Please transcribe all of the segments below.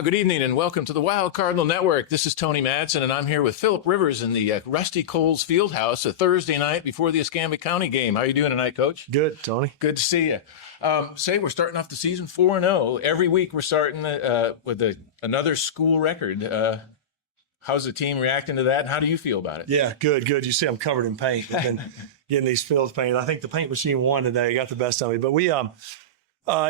Good evening and welcome to the Wild Cardinal Network. This is Tony Madson and I'm here with Philip Rivers in the Rusty Coles Fieldhouse a Thursday night before the Escambia County game. How are you doing tonight, Coach? Good, Tony. Good to see you. We're starting off the season 4-0. Every week we're starting with another school record. How's the team reacting to that, and how do you feel about it? Yeah, good. You see I'm covered in paint. I've been getting these fields painted. I think the paint machine won today, got the best of me. But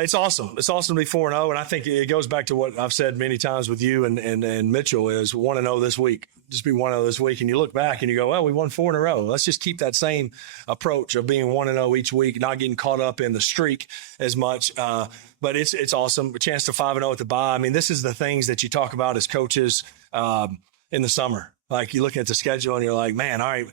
it's awesome. It's awesome to be 4-0, and I think it goes back to what I've said many times with you and Mitchell is 1-0 this week. Just be 1-0 this week, and you look back and you go, well, we won 4 in a row. Let's just keep that same approach of being 1-0 each week, not getting caught up in the streak as much. But it's awesome. A chance to 5-0 at the bye. I mean, this is the things that you talk about as coaches in the summer. Like you're looking at the schedule and you're like, man, all right,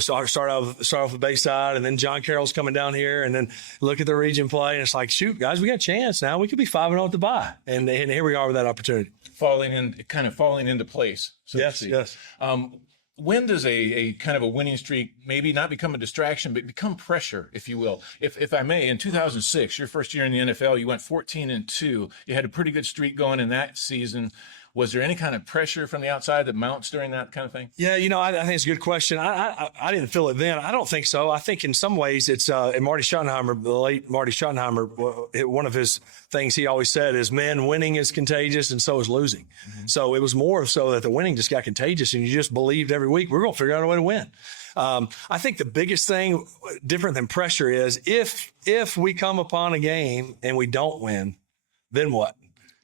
start off with Bayside, and then John Carroll's coming down here, and then look at the region play, and it's like, shoot, guys, we got a chance now. We could be 5-0 at the bye, and here we are with that opportunity. Falling into place. So Yes. When does a kind of a winning streak maybe not become a distraction, but become pressure, if you will? If I may, in 2006, your first year in the NFL, you went 14-2. You had a pretty good streak going in that season. Was there any kind of pressure from the outside that mounts during that kind of thing? Yeah, I think it's a good question. I didn't feel it then. I don't think so. I think in some ways it's and Marty Schottenheimer, the late Marty Schottenheimer, one of his things he always said is, "Men, winning is contagious, and so is losing." Mm-hmm. So it was more so that the winning just got contagious, and you just believed every week we're going to figure out a way to win. I think the biggest thing different than pressure is if we come upon a game and we don't win, then what?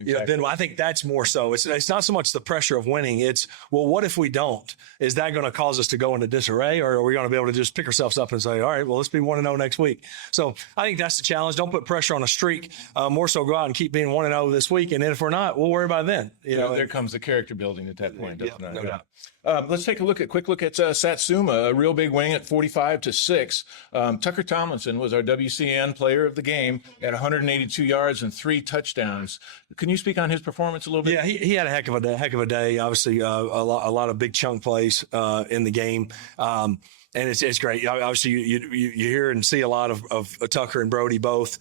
Exactly. Then I think that's more so. It's not so much the pressure of winning. It's, well, what if we don't? Is that going to cause us to go into disarray, or are we going to be able to just pick ourselves up and say, all right, well, let's be 1-0 next week? So I think that's the challenge. Don't put pressure on a streak. More so go out and keep being 1-0 this week. And then if we're not, we'll worry about it then. There comes the character building at that point, doesn't it? No doubt. Let's take a quick look at Satsuma, a real big win at 45-6. Tucker Tomlinson was our WCN player of the game at 182 yards and 3 touchdowns. Can you speak on his performance a little bit? Yeah, he had a heck of a day. Obviously, a lot of big chunk plays in the game. And it's great. Obviously, you hear and see a lot of Tucker and Brody both.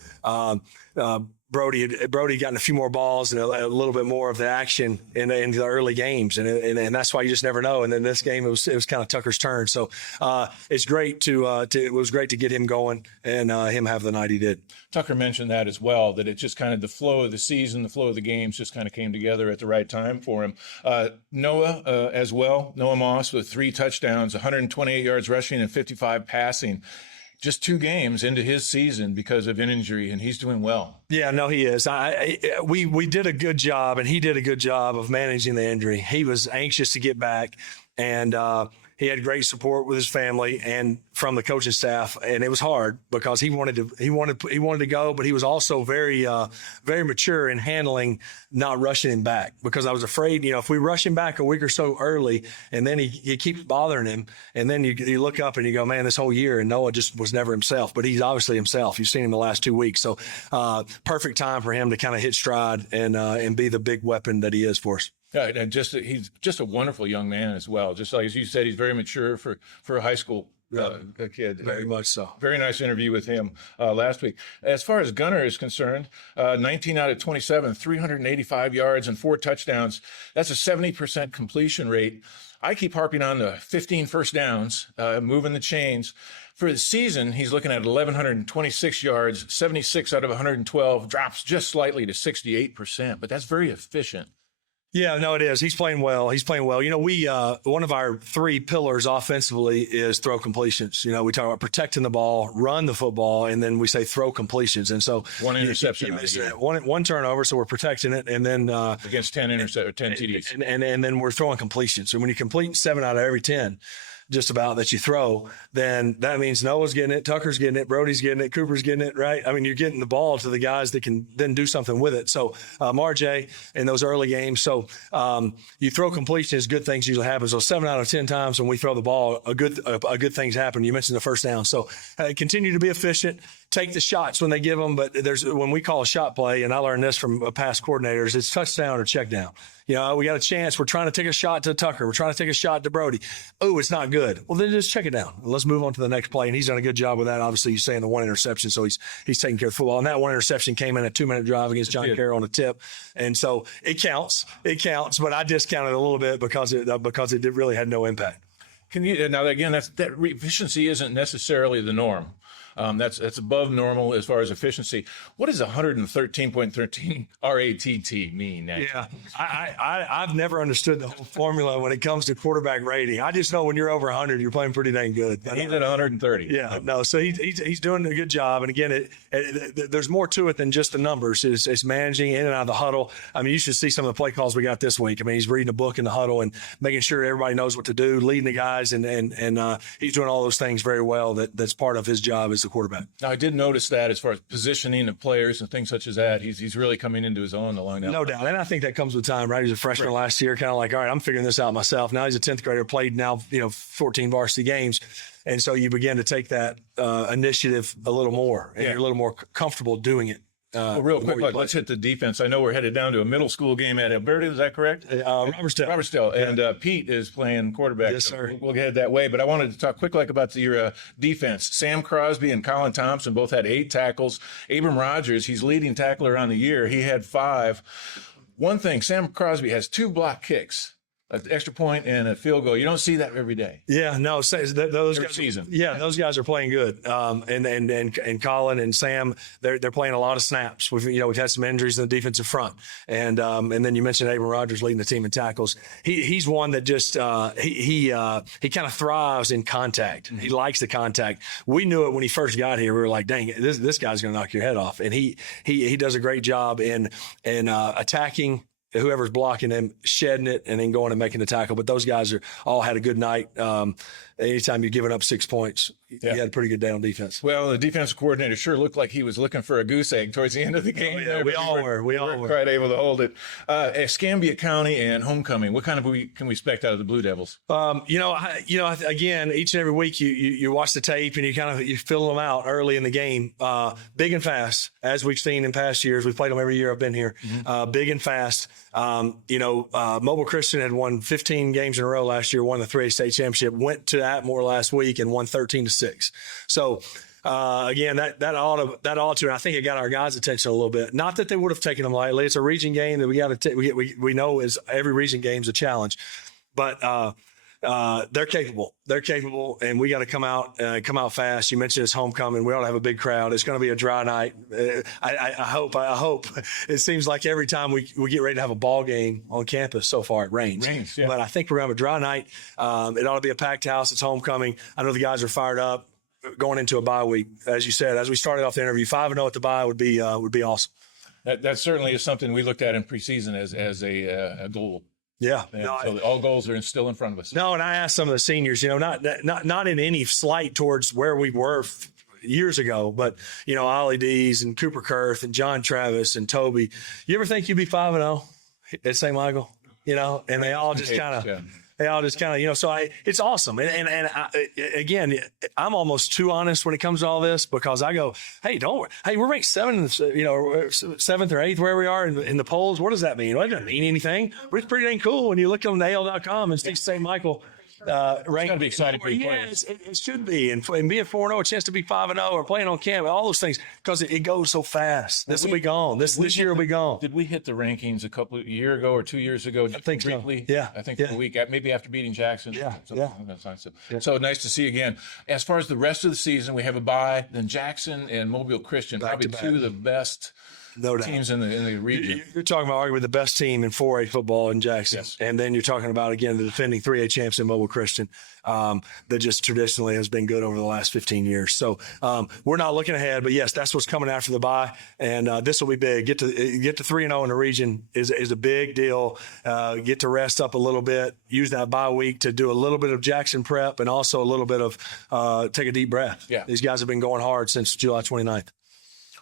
Brody gotten a few more balls and a little bit more of the action in the early games, and that's why you just never know. And then this game, it was kind of Tucker's turn. So it's great it was great to get him going and him have the night he did. Tucker mentioned that as well, that it just kind of the flow of the season, the flow of the games just kind of came together at the right time for him. Noah as well, Noah Moss with 3 touchdowns, 128 yards rushing and 55 passing. Just 2 games into his season because of an injury, and he's doing well. Yeah, no, he is. We did a good job, and he did a good job of managing the injury. He was anxious to get back, and he had great support with his family and from the coaching staff, and it was hard because he wanted to go, but he was also very mature in handling not rushing him back, because I was afraid, if we rush him back a week or so early and then he keeps bothering him, and then you look up and you go, man, this whole year and Noah just was never himself, but he's obviously himself. You've seen him the last 2 weeks, so perfect time for him to kind of hit stride and be the big weapon that he is for us. Yeah, and he's just a wonderful young man as well. Just like as you said, he's very mature for a high school kid. Very much so. Very nice interview with him last week. As far as Gunner is concerned, 19 out of 27, 385 yards and 4 touchdowns. That's a 70% completion rate. I keep harping on the 15 first downs, moving the chains. For the season, he's looking at 1,126 yards, 76 out of 112, drops just slightly to 68%, but that's very efficient. Yeah, no, it is. He's playing well. We one of our 3 pillars offensively is throw completions. We talk about protecting the ball, run the football, and then we say throw completions. And so 1 interception, one turnover, so we're protecting it, and then against 10 TDs, and then we're throwing completions. So when you complete 7 out of every 10. Just about that you throw, then that means Noah's getting it, Tucker's getting it, Brody's getting it, Cooper's getting it, right? I mean, you're getting the ball to the guys that can then do something with it. So Marjay in those early games. So you throw completions, good things usually happen. So 7 out of 10 times when we throw the ball, a good things happen. You mentioned the first down. So continue to be efficient, take the shots when they give them, but when we call a shot play, and I learned this from past coordinators, it's touchdown or check down. You know, we got a chance. We're trying to take a shot to Tucker. We're trying to take a shot to Brody. Oh, it's not good. Well, then just check it down. Let's move on to the next play. And he's done a good job with that. Obviously, he's saying the one interception, so he's taking care of football. And that one interception came in a 2-minute drive against John Carroll on a tip. And so it counts. It counts, but I discounted a little bit because it really had no impact. Can you now again? That efficiency isn't necessarily the norm. That's above normal as far as efficiency. What does 113.13 RATT mean? Yeah, I've never understood the whole formula when it comes to quarterback rating. I just know when you're over 100, you're playing pretty dang good. He's at 130. Yeah, no. So he's doing a good job. And again, there's more to it than just the numbers. It's managing in and out of the huddle. I mean, you should see some of the play calls we got this week. I mean, he's reading a book in the huddle and making sure everybody knows what to do, leading the guys, and he's doing all those things very well. That's part of his job as the quarterback. Now, I did notice that as far as positioning of players and things such as that, he's really coming into his own along that. No doubt. And I think that comes with time, right? He was a freshman last year, kind of like, all right, I'm figuring this out myself. Now he's a 10th grader, played now, 14 varsity games. And so you begin to take that initiative a little more, and you're a little more comfortable doing it. Well, real quick, let's hit the defense. I know we're headed down to a middle school game at Alberta. Is that correct? Robertsdale. And Pete is playing quarterback. Yes, sir. We'll head that way. But I wanted to talk quick about your defense. Sam Crosby and Colin Thompson both had 8 tackles. Abram Rogers, he's leading tackler on the year. He had 5. One thing, Sam Crosby has 2 block kicks. An extra point and a field goal. You don't see that every day. Yeah, no. Those guys, season. Yeah, those guys are playing good. And Colin and Sam, they're playing a lot of snaps. We've had some injuries in the defensive front, and then you mentioned Abram Rogers leading the team in tackles. He's one that just he kind of thrives in contact. Mm-hmm. He likes the contact. We knew it when he first got here. We were like, dang, this guy's going to knock your head off, and he does a great job in attacking whoever's blocking them, shedding it, and then going and making the tackle. But those guys all had a good night. Anytime you're giving up 6 points, you had a pretty good day on defense. Well, the defensive coordinator sure looked like he was looking for a goose egg towards the end of the game. Oh, yeah, we all were. We all were quite able to hold it. Escambia County and homecoming. What kind of can we expect out of the Blue Devils? Again, each and every week you watch the tape and you fill them out early in the game. Big and fast, as we've seen in past years. We've played them every year I've been here. Mm-hmm. Big and fast. Mobile Christian had won 15 games in a row last year, won the 3A state championship, went to Atmore last week and won 13-6. So again, that ought to, and I think it got our guys' attention a little bit. Not that they would have taken them lightly. It's a region game that we know is every region game is a challenge, but they're capable. They're capable, and we got to come out fast. You mentioned it's homecoming. We ought to have a big crowd. It's going to be a dry night. I hope. It seems like every time we get ready to have a ball game on campus, so far it rains. Yeah. But I think we're going to have a dry night. It ought to be a packed house. It's homecoming. I know the guys are fired up going into a bye week. As you said, as we started off the interview, 5-0 at the bye would be awesome. That certainly is something we looked at in preseason as a goal. Yeah. So all goals are still in front of us. No, and I asked some of the seniors, not in any slight towards where we were years ago, but Ollie Dees and Cooper Kurth and John Travis and Toby. You ever think you'd be 5-0 at St. Michael? And they all just kind of. They all just kind of, so it's awesome. And again, I'm almost too honest when it comes to all this, because I go, hey, we're ranked 7th or 8th, where we are in the polls. What does that mean? Well, it doesn't mean anything, but it's pretty dang cool when you look on AL.com and see St. Michael ranked. It's got to be exciting for you. Yes, it should be. And being 4-0, a chance to be 5-0 or playing on campus, all those things, because it goes so fast. This will be gone. This year will be gone. Did we hit the rankings a year ago or 2 years ago? I think briefly? So. Yeah. I think a week, maybe after beating Jackson. Yeah. So nice to see you again. As far as the rest of the season, we have a bye, then Jackson and Mobile Christian, probably two of the best teams in the region. You're talking about arguably the best team in 4A football in Jackson. Yes. And then you're talking about, again, the defending 3A champs in Mobile Christian that just traditionally has been good over the last 15 years. So we're not looking ahead, but yes, that's what's coming after the bye. And this will be big. Get to 3-0 in the region is a big deal. Get to rest up a little bit, use that bye week to do a little bit of Jackson prep and also a little bit of take a deep breath. Yeah. These guys have been going hard since July 29th.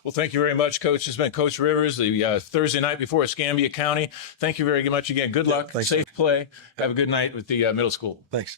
Well, thank you very much, Coach. It's been Coach Rivers, the Thursday night before Escambia County. Thank you very much again. Good luck. Thanks, safe play. Have a good night with the middle school. Thanks.